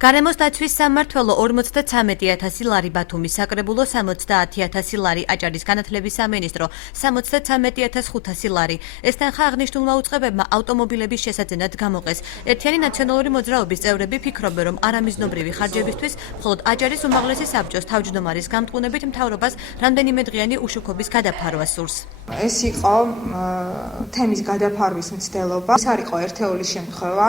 გარემოს დაცვის სამმართველო 53,000 ლარი ბათუმის საკრებულო 70,000 ლარი აჭარის განათლების სამინისტრო 73,500 ლარი. ეს თანხა აღნიშნულმა უწყებებმა ავტომობილების შესაძენად გამოყეს. ერთიანი ნაციონალური მოძრაობის წევრები ფიქრობენ, რომ არამიზნობრივი ხარჯებისთვის მხოლოდ აჭარის უმაღლესი საბჭოს თავმჯდომარის გამტყუნებით მთავრობას რამდენიმე დღიანი უშუქობის გადაფარვა სურს. ეს იყო თემის გადაფარვის მცდელობა. ეს არ იყო ერთეული შემთხვევა.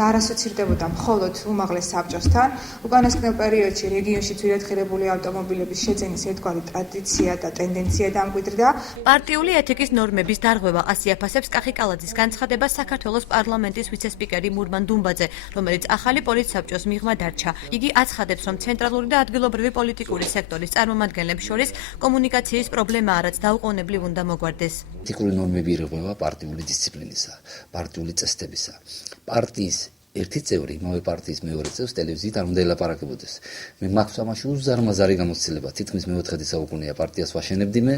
და არ ასოცირდებოდა მხოლოდ უმაღლეს საბჭოსთან. უკანასკნელ პერიოდში რეგიონში ძვირადღირებული ავტომობილების შეძენის ერთგვარი ტრადიცია და ტენდენცია დამკვიდრდა. პარტიული ეთიკის ნორმების დარღვევა ასე აფასებს კახიკალაძის განცხადებას საქართველოს პარლამენტის ვიცე-სპიკერი მურმან დუმბაძე, რომელიც ახალი პოლიტსაბჭოს მიღმა დარჩა. იგი აცხადებს, რომ ცენტრალური და ადგილობრივი პოლიტიკური სექტორის წარმომადგენლებს შორის კომუნიკაციის პრობლემაა, რაც დაუყოვნებლივ უნდა მოგვარდეს. ეთიკური ნორმები ირღვევა პარტიული დისციპლინისა, პარტიული წესდებისა. პარტიის ერთი წევრი, იმავე პარტიის მეორე წევრს ტელევიზიით არ უნდა ელაპარაკებოდეს. მე მაქვს ამაში უზარმაზარი გამოცდილება. თითქმის მე-4 საუკუნეა პარტიას ვაშენებდი მე.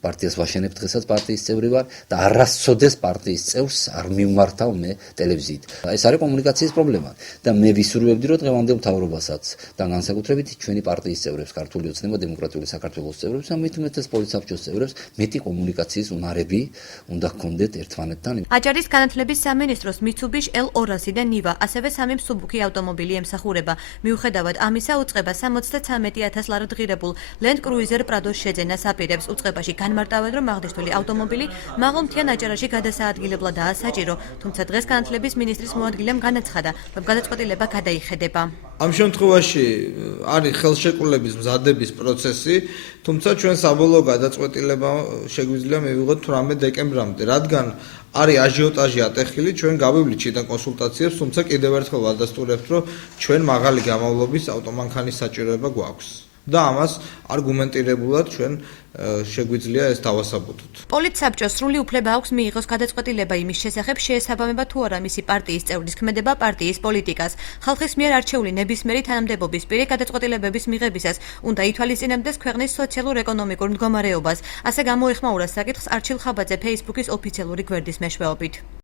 პარტიას ვაშენებ დღესაც პარტიის წევრი ვარ და არასოდეს პარტიის წევრს არ მიმართავ მე ტელევიზიით. ეს არის კომუნიკაციის პრობლემა და მე ვისურვებდი, რომ დღევანდელ მთავრობასაც და განსაკუთრებით ჩვენი პარტიის წევრებს, ქართული ოცნება დემოკრატიული საქართველოს წევრებს და მithumetes პოლიტსაბჭოს წევრებს მეტი კომუნიკაციის უნარები უნდა ჰქონდეთ ერთმანეთთან. აჭარის განათლების სამინისტროს Mitsubishi L200 და Niva, ასევე სამი მსუბუქი ავტომობილი ემსახურება. მიუხედავად ამისა, უწყება 73,000 ლარად ღირებულ Land Cruiser Prado-ს შეძენას აპირებს. უწყებაში განმარტავენ, რომ აღნიშნული ავტომობილი მაღალმთიან აჭარაში გადასაადგილებლადაა საჭირო, თუმცა დღეს განათლების მინისტრის მოადგილემ განაცხადა, რომ გადაწყვეტილება გადაიხედება. ამ შემთხვევაში არის ხელშეკრულების მზადების პროცესი, თუმცა ჩვენ საბოლოო გადაწყვეტილება შეგვიძლია მივიღოთ 18 დეკემბრამდე, რადგან არის აჟიოტაჟი ატეხილი, ჩვენ გავივლით შიდა კონსულტაციებს, თუმცა კიდევ ერთხელ ვადასტურებთ, რომ ჩვენ მაღალი გამავლობის ავტომანქანის საჭიროება გვაქვს. და ამას არგუმენტირებულად ჩვენ შეგვიძლია ეს დავასაბუთოთ. პოლიტსაბჭოს სრული უფლება აქვს მიიღოს გადაწყვეტილება იმის შესახებ, შეესაბამება თუ არა მისი პარტიის წევრის ქმედება პარტიის პოლიტიკას. ხალხის მიერ არჩეული ნებისმიერი თანამდებობის პირი გადაწყვეტილებების მიღებისას უნდა ითვალისწინებდეს ქვეყნის სოციალურ-ეკონომიკურ მდგომარეობას. ასე გამოეხმაურა საკითხს არჩილ ხაბაძე Facebook-ის ოფიციალური გვერდის მეშვეობით.